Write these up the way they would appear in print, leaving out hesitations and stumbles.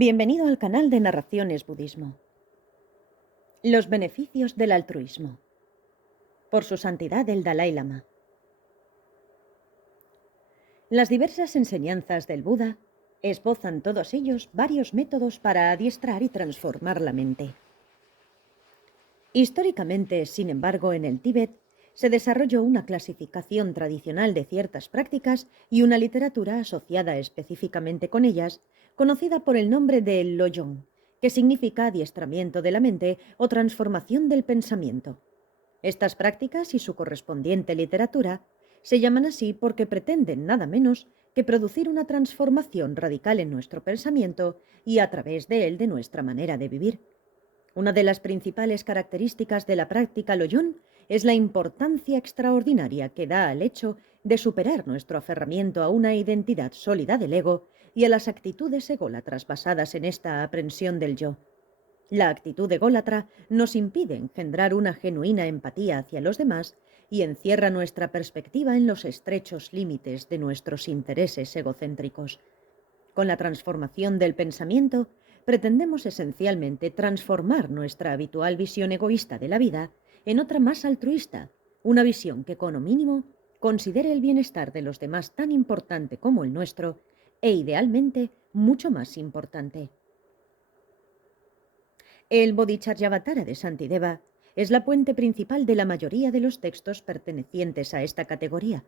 Bienvenido al canal de Narraciones Budismo. Los beneficios del altruismo. Por su santidad el Dalai Lama. Las diversas enseñanzas del Buda esbozan todos ellos varios métodos para adiestrar y transformar la mente. Históricamente, sin embargo, en el Tíbet se desarrolló una clasificación tradicional de ciertas prácticas y una literatura asociada específicamente con ellas, conocida por el nombre de Lojong, que significa adiestramiento de la mente o transformación del pensamiento. Estas prácticas y su correspondiente literatura se llaman así porque pretenden nada menos que producir una transformación radical en nuestro pensamiento y a través de él de nuestra manera de vivir. Una de las principales características de la práctica Lojong es la importancia extraordinaria que da al hecho de superar nuestro aferramiento a una identidad sólida del ego y a las actitudes ególatras basadas en esta aprensión del yo. La actitud ególatra nos impide engendrar una genuina empatía hacia los demás y encierra nuestra perspectiva en los estrechos límites de nuestros intereses egocéntricos. Con la transformación del pensamiento, pretendemos esencialmente transformar nuestra habitual visión egoísta de la vida en otra más altruista, una visión que, como mínimo, considere el bienestar de los demás tan importante como el nuestro e, idealmente, mucho más importante. El Bodhicharyavatara de Santideva es la fuente principal de la mayoría de los textos pertenecientes a esta categoría.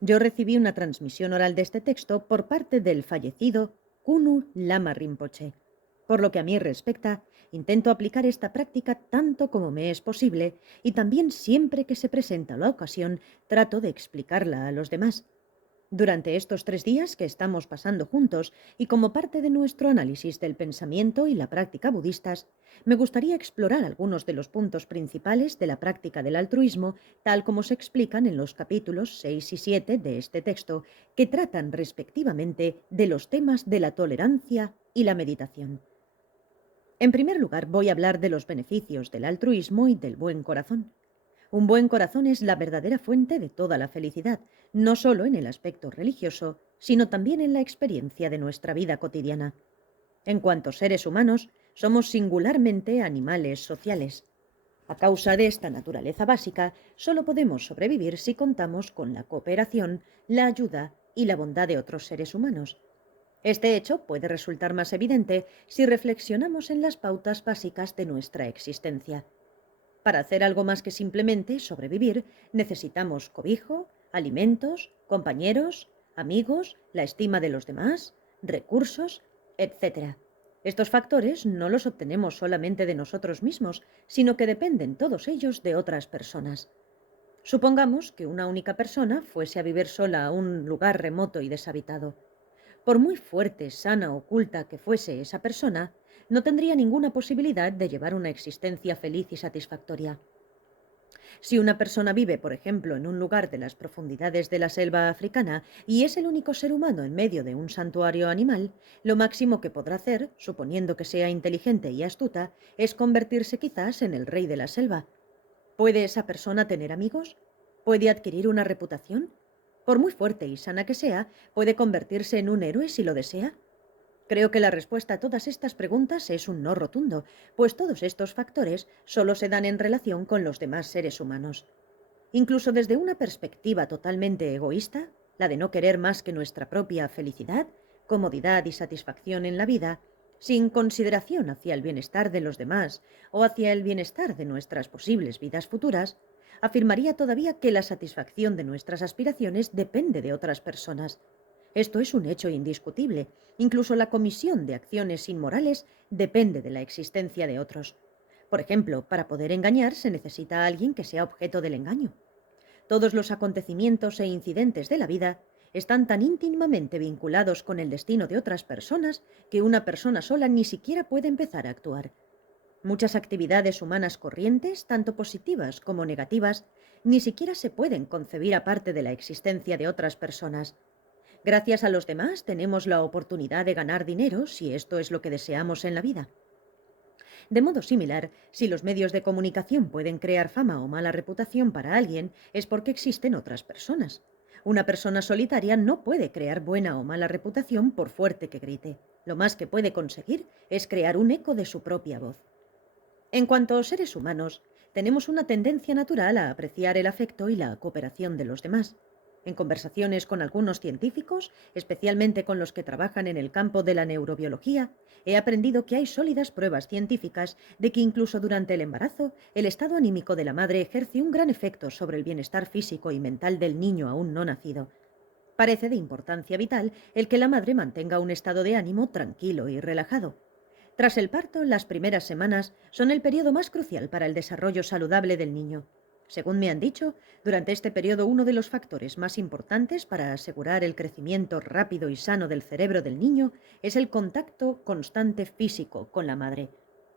Yo recibí una transmisión oral de este texto por parte del fallecido Kunu Lama Rinpoche. Por lo que a mí respecta, intento aplicar esta práctica tanto como me es posible y también siempre que se presenta la ocasión trato de explicarla a los demás. Durante estos 3 días que estamos pasando juntos y como parte de nuestro análisis del pensamiento y la práctica budistas, me gustaría explorar algunos de los puntos principales de la práctica del altruismo, tal como se explican en los capítulos 6 y 7 de este texto, que tratan respectivamente de los temas de la tolerancia y la meditación. En primer lugar, voy a hablar de los beneficios del altruismo y del buen corazón. Un buen corazón es la verdadera fuente de toda la felicidad, no solo en el aspecto religioso, sino también en la experiencia de nuestra vida cotidiana. En cuanto seres humanos, somos singularmente animales sociales. A causa de esta naturaleza básica, solo podemos sobrevivir si contamos con la cooperación, la ayuda y la bondad de otros seres humanos. Este hecho puede resultar más evidente si reflexionamos en las pautas básicas de nuestra existencia. Para hacer algo más que simplemente sobrevivir, necesitamos cobijo, alimentos, compañeros, amigos, la estima de los demás, recursos, etc. Estos factores no los obtenemos solamente de nosotros mismos, sino que dependen todos ellos de otras personas. Supongamos que una única persona fuese a vivir sola a un lugar remoto y deshabitado. Por muy fuerte, sana o culta que fuese esa persona, no tendría ninguna posibilidad de llevar una existencia feliz y satisfactoria. Si una persona vive, por ejemplo, en un lugar de las profundidades de la selva africana y es el único ser humano en medio de un santuario animal, lo máximo que podrá hacer, suponiendo que sea inteligente y astuta, es convertirse quizás en el rey de la selva. ¿Puede esa persona tener amigos? ¿Puede adquirir una reputación? Por muy fuerte y sana que sea, ¿puede convertirse en un héroe si lo desea? Creo que la respuesta a todas estas preguntas es un no rotundo, pues todos estos factores solo se dan en relación con los demás seres humanos. Incluso desde una perspectiva totalmente egoísta, la de no querer más que nuestra propia felicidad, comodidad y satisfacción en la vida, sin consideración hacia el bienestar de los demás o hacia el bienestar de nuestras posibles vidas futuras, afirmaría todavía que la satisfacción de nuestras aspiraciones depende de otras personas. Esto es un hecho indiscutible. Incluso la comisión de acciones inmorales depende de la existencia de otros. Por ejemplo, para poder engañar se necesita a alguien que sea objeto del engaño. Todos los acontecimientos e incidentes de la vida están tan íntimamente vinculados con el destino de otras personas que una persona sola ni siquiera puede empezar a actuar. Muchas actividades humanas corrientes, tanto positivas como negativas, ni siquiera se pueden concebir aparte de la existencia de otras personas. Gracias a los demás tenemos la oportunidad de ganar dinero si esto es lo que deseamos en la vida. De modo similar, si los medios de comunicación pueden crear fama o mala reputación para alguien, es porque existen otras personas. Una persona solitaria no puede crear buena o mala reputación por fuerte que grite. Lo más que puede conseguir es crear un eco de su propia voz. En cuanto a seres humanos, tenemos una tendencia natural a apreciar el afecto y la cooperación de los demás. En conversaciones con algunos científicos, especialmente con los que trabajan en el campo de la neurobiología, he aprendido que hay sólidas pruebas científicas de que incluso durante el embarazo, el estado anímico de la madre ejerce un gran efecto sobre el bienestar físico y mental del niño aún no nacido. Parece de importancia vital el que la madre mantenga un estado de ánimo tranquilo y relajado. Tras el parto, las primeras semanas son el periodo más crucial para el desarrollo saludable del niño. Según me han dicho, durante este periodo uno de los factores más importantes para asegurar el crecimiento rápido y sano del cerebro del niño es el contacto constante físico con la madre.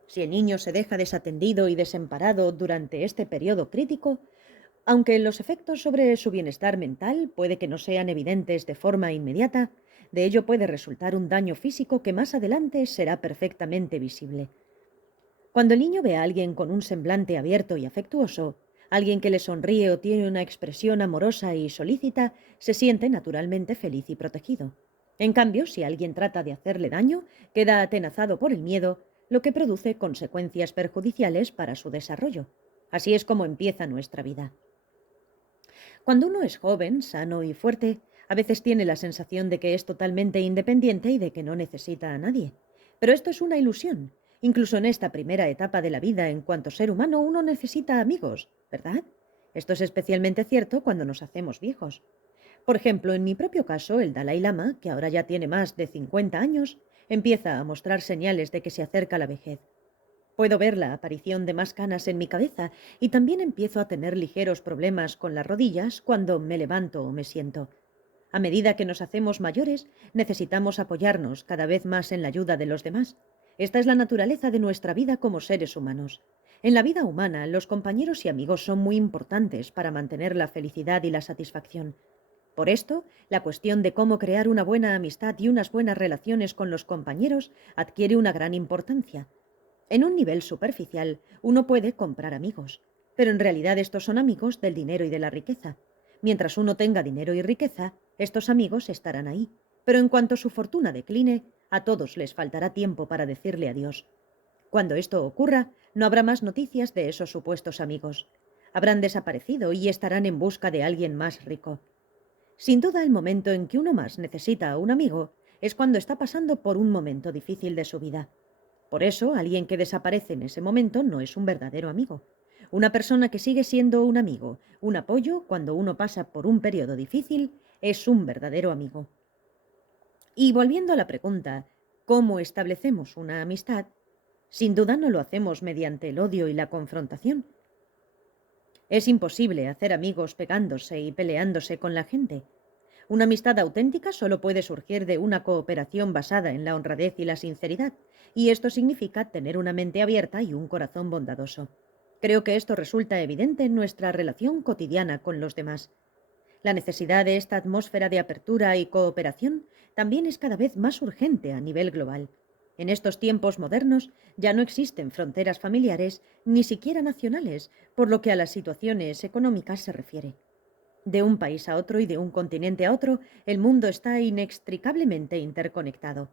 Si el niño se deja desatendido y desamparado durante este periodo crítico, aunque los efectos sobre su bienestar mental puede que no sean evidentes de forma inmediata, de ello puede resultar un daño físico que más adelante será perfectamente visible. Cuando el niño ve a alguien con un semblante abierto y afectuoso, alguien que le sonríe o tiene una expresión amorosa y solícita, se siente naturalmente feliz y protegido. En cambio, si alguien trata de hacerle daño, queda atenazado por el miedo, lo que produce consecuencias perjudiciales para su desarrollo. Así es como empieza nuestra vida. Cuando uno es joven, sano y fuerte, a veces tiene la sensación de que es totalmente independiente y de que no necesita a nadie. Pero esto es una ilusión. Incluso en esta primera etapa de la vida, en cuanto ser humano, uno necesita amigos, ¿verdad? Esto es especialmente cierto cuando nos hacemos viejos. Por ejemplo, en mi propio caso, el Dalai Lama, que ahora ya tiene más de 50 años, empieza a mostrar señales de que se acerca la vejez. Puedo ver la aparición de más canas en mi cabeza y también empiezo a tener ligeros problemas con las rodillas cuando me levanto o me siento. A medida que nos hacemos mayores, necesitamos apoyarnos cada vez más en la ayuda de los demás. Esta es la naturaleza de nuestra vida como seres humanos. En la vida humana, los compañeros y amigos son muy importantes para mantener la felicidad y la satisfacción. Por esto, la cuestión de cómo crear una buena amistad y unas buenas relaciones con los compañeros adquiere una gran importancia. En un nivel superficial, uno puede comprar amigos, pero en realidad estos son amigos del dinero y de la riqueza. Mientras uno tenga dinero y riqueza, estos amigos estarán ahí, pero en cuanto su fortuna decline, a todos les faltará tiempo para decirle adiós. Cuando esto ocurra, no habrá más noticias de esos supuestos amigos. Habrán desaparecido y estarán en busca de alguien más rico. Sin duda, el momento en que uno más necesita a un amigo es cuando está pasando por un momento difícil de su vida. Por eso, alguien que desaparece en ese momento no es un verdadero amigo. Una persona que sigue siendo un amigo, un apoyo cuando uno pasa por un periodo difícil, es un verdadero amigo. Y volviendo a la pregunta, ¿cómo establecemos una amistad? Sin duda no lo hacemos mediante el odio y la confrontación. Es imposible hacer amigos pegándose y peleándose con la gente. Una amistad auténtica solo puede surgir de una cooperación basada en la honradez y la sinceridad, y esto significa tener una mente abierta y un corazón bondadoso. Creo que esto resulta evidente en nuestra relación cotidiana con los demás. La necesidad de esta atmósfera de apertura y cooperación también es cada vez más urgente a nivel global. En estos tiempos modernos ya no existen fronteras familiares, ni siquiera nacionales, por lo que a las situaciones económicas se refiere. De un país a otro y de un continente a otro, el mundo está inextricablemente interconectado.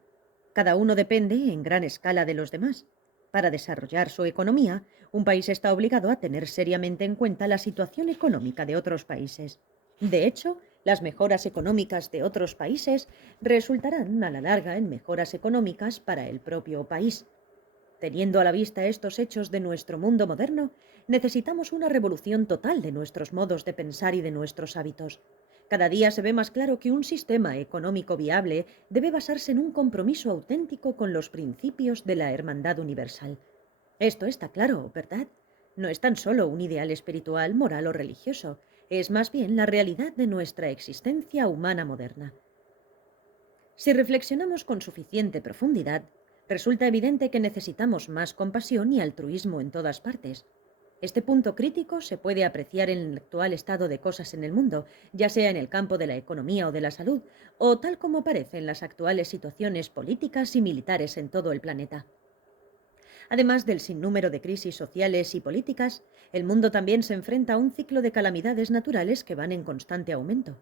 Cada uno depende en gran escala de los demás. Para desarrollar su economía, un país está obligado a tener seriamente en cuenta la situación económica de otros países. De hecho, las mejoras económicas de otros países resultarán a la larga en mejoras económicas para el propio país. Teniendo a la vista estos hechos de nuestro mundo moderno, necesitamos una revolución total de nuestros modos de pensar y de nuestros hábitos. Cada día se ve más claro que un sistema económico viable debe basarse en un compromiso auténtico con los principios de la hermandad universal. Esto está claro, ¿verdad? No es tan solo un ideal espiritual, moral o religioso, es más bien la realidad de nuestra existencia humana moderna. Si reflexionamos con suficiente profundidad, resulta evidente que necesitamos más compasión y altruismo en todas partes. Este punto crítico se puede apreciar en el actual estado de cosas en el mundo, ya sea en el campo de la economía o de la salud, o tal como aparece en las actuales situaciones políticas y militares en todo el planeta. Además del sinnúmero de crisis sociales y políticas, el mundo también se enfrenta a un ciclo de calamidades naturales que van en constante aumento.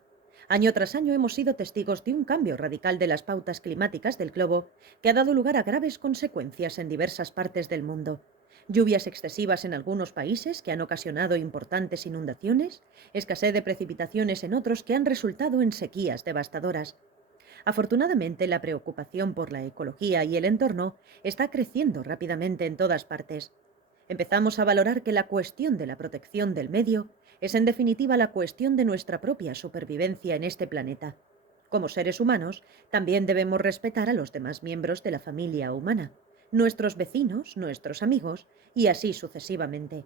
Año tras año hemos sido testigos de un cambio radical de las pautas climáticas del globo que ha dado lugar a graves consecuencias en diversas partes del mundo. Lluvias excesivas en algunos países que han ocasionado importantes inundaciones, escasez de precipitaciones en otros que han resultado en sequías devastadoras. Afortunadamente, la preocupación por la ecología y el entorno está creciendo rápidamente en todas partes. Empezamos a valorar que la cuestión de la protección del medio es en definitiva la cuestión de nuestra propia supervivencia en este planeta. Como seres humanos, también debemos respetar a los demás miembros de la familia humana, nuestros vecinos, nuestros amigos, y así sucesivamente.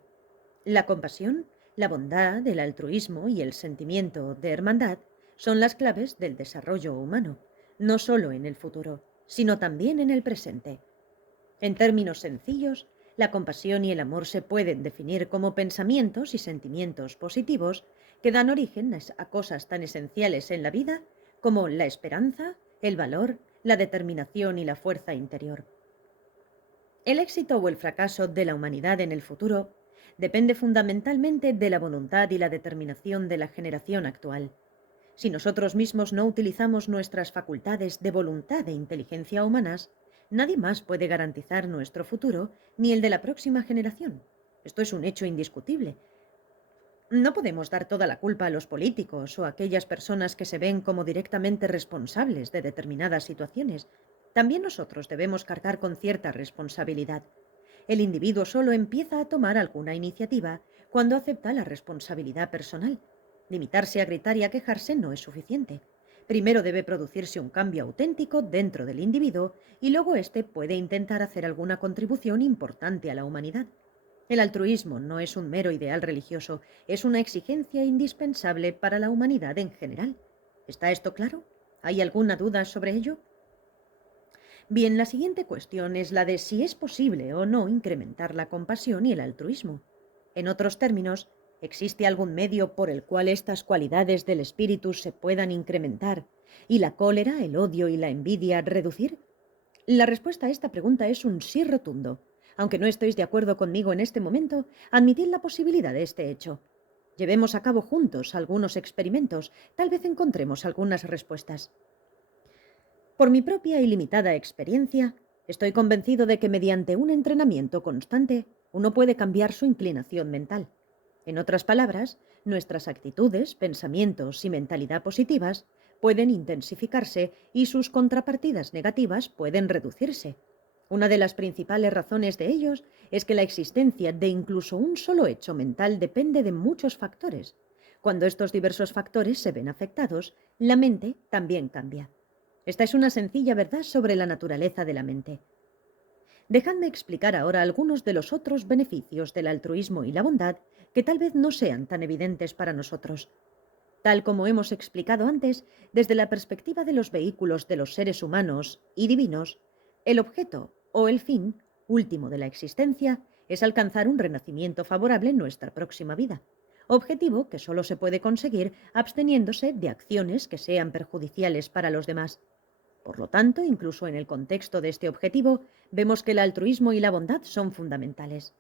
La compasión, la bondad, el altruismo y el sentimiento de hermandad son las claves del desarrollo humano, no solo en el futuro, sino también en el presente. En términos sencillos, la compasión y el amor se pueden definir como pensamientos y sentimientos positivos que dan origen a cosas tan esenciales en la vida como la esperanza, el valor, la determinación y la fuerza interior. El éxito o el fracaso de la humanidad en el futuro depende fundamentalmente de la voluntad y la determinación de la generación actual. Si nosotros mismos no utilizamos nuestras facultades de voluntad e inteligencia humanas, nadie más puede garantizar nuestro futuro ni el de la próxima generación. Esto es un hecho indiscutible. No podemos dar toda la culpa a los políticos o a aquellas personas que se ven como directamente responsables de determinadas situaciones. También nosotros debemos cargar con cierta responsabilidad. El individuo solo empieza a tomar alguna iniciativa cuando acepta la responsabilidad personal. Limitarse a gritar y a quejarse no es suficiente. Primero debe producirse un cambio auténtico dentro del individuo y luego éste puede intentar hacer alguna contribución importante a la humanidad. El altruismo no es un mero ideal religioso, es una exigencia indispensable para la humanidad en general. ¿Está esto claro? ¿Hay alguna duda sobre ello? Bien, la siguiente cuestión es la de si es posible o no incrementar la compasión y el altruismo. En otros términos, ¿existe algún medio por el cual estas cualidades del espíritu se puedan incrementar y la cólera, el odio y la envidia reducir? La respuesta a esta pregunta es un sí rotundo. Aunque no estéis de acuerdo conmigo en este momento, admitid la posibilidad de este hecho. Llevemos a cabo juntos algunos experimentos, tal vez encontremos algunas respuestas. Por mi propia y limitada experiencia, estoy convencido de que mediante un entrenamiento constante uno puede cambiar su inclinación mental. En otras palabras, nuestras actitudes, pensamientos y mentalidad positivas pueden intensificarse y sus contrapartidas negativas pueden reducirse. Una de las principales razones de ellos es que la existencia de incluso un solo hecho mental depende de muchos factores. Cuando estos diversos factores se ven afectados, la mente también cambia. Esta es una sencilla verdad sobre la naturaleza de la mente. Dejadme explicar ahora algunos de los otros beneficios del altruismo y la bondad que tal vez no sean tan evidentes para nosotros. Tal como hemos explicado antes, desde la perspectiva de los vehículos de los seres humanos y divinos, el objeto o el fin último de la existencia es alcanzar un renacimiento favorable en nuestra próxima vida, objetivo que solo se puede conseguir absteniéndose de acciones que sean perjudiciales para los demás. Por lo tanto, incluso en el contexto de este objetivo, vemos que el altruismo y la bondad son fundamentales.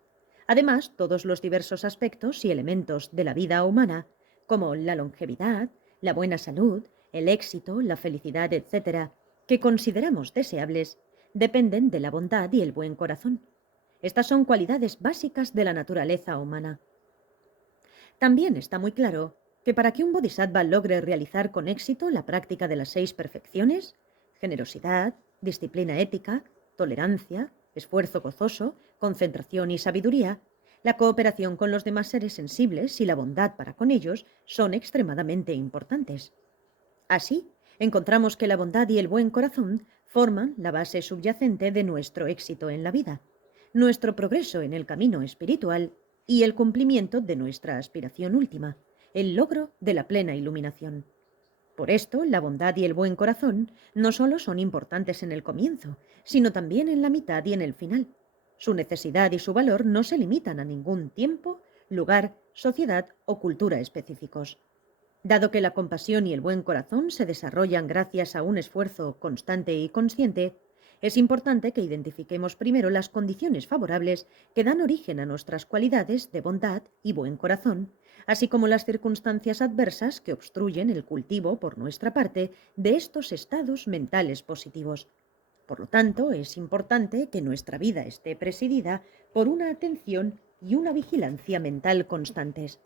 Además, todos los diversos aspectos y elementos de la vida humana, como la longevidad, la buena salud, el éxito, la felicidad, etc., que consideramos deseables, dependen de la bondad y el buen corazón. Estas son cualidades básicas de la naturaleza humana. También está muy claro que para que un bodhisattva logre realizar con éxito la práctica de las 6 perfecciones, generosidad, disciplina ética, tolerancia, esfuerzo gozoso, concentración y sabiduría, la cooperación con los demás seres sensibles y la bondad para con ellos son extremadamente importantes. Así, encontramos que la bondad y el buen corazón forman la base subyacente de nuestro éxito en la vida, nuestro progreso en el camino espiritual y el cumplimiento de nuestra aspiración última, el logro de la plena iluminación. Por esto, la bondad y el buen corazón no solo son importantes en el comienzo, sino también en la mitad y en el final. Su necesidad y su valor no se limitan a ningún tiempo, lugar, sociedad o cultura específicos. Dado que la compasión y el buen corazón se desarrollan gracias a un esfuerzo constante y consciente, es importante que identifiquemos primero las condiciones favorables que dan origen a nuestras cualidades de bondad y buen corazón, así como las circunstancias adversas que obstruyen el cultivo por nuestra parte de estos estados mentales positivos. Por lo tanto, es importante que nuestra vida esté presidida por una atención y una vigilancia mental constantes.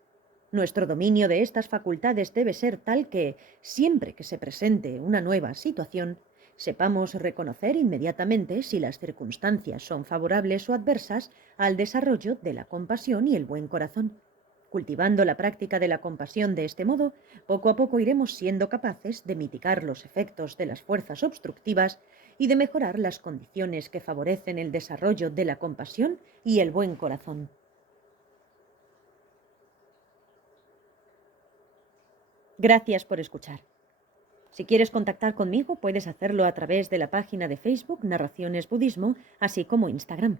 Nuestro dominio de estas facultades debe ser tal que, siempre que se presente una nueva situación, sepamos reconocer inmediatamente si las circunstancias son favorables o adversas al desarrollo de la compasión y el buen corazón. Cultivando la práctica de la compasión de este modo, poco a poco iremos siendo capaces de mitigar los efectos de las fuerzas obstructivas y de mejorar las condiciones que favorecen el desarrollo de la compasión y el buen corazón. Gracias por escuchar. Si quieres contactar conmigo, puedes hacerlo a través de la página de Facebook Narraciones Budismo, así como Instagram.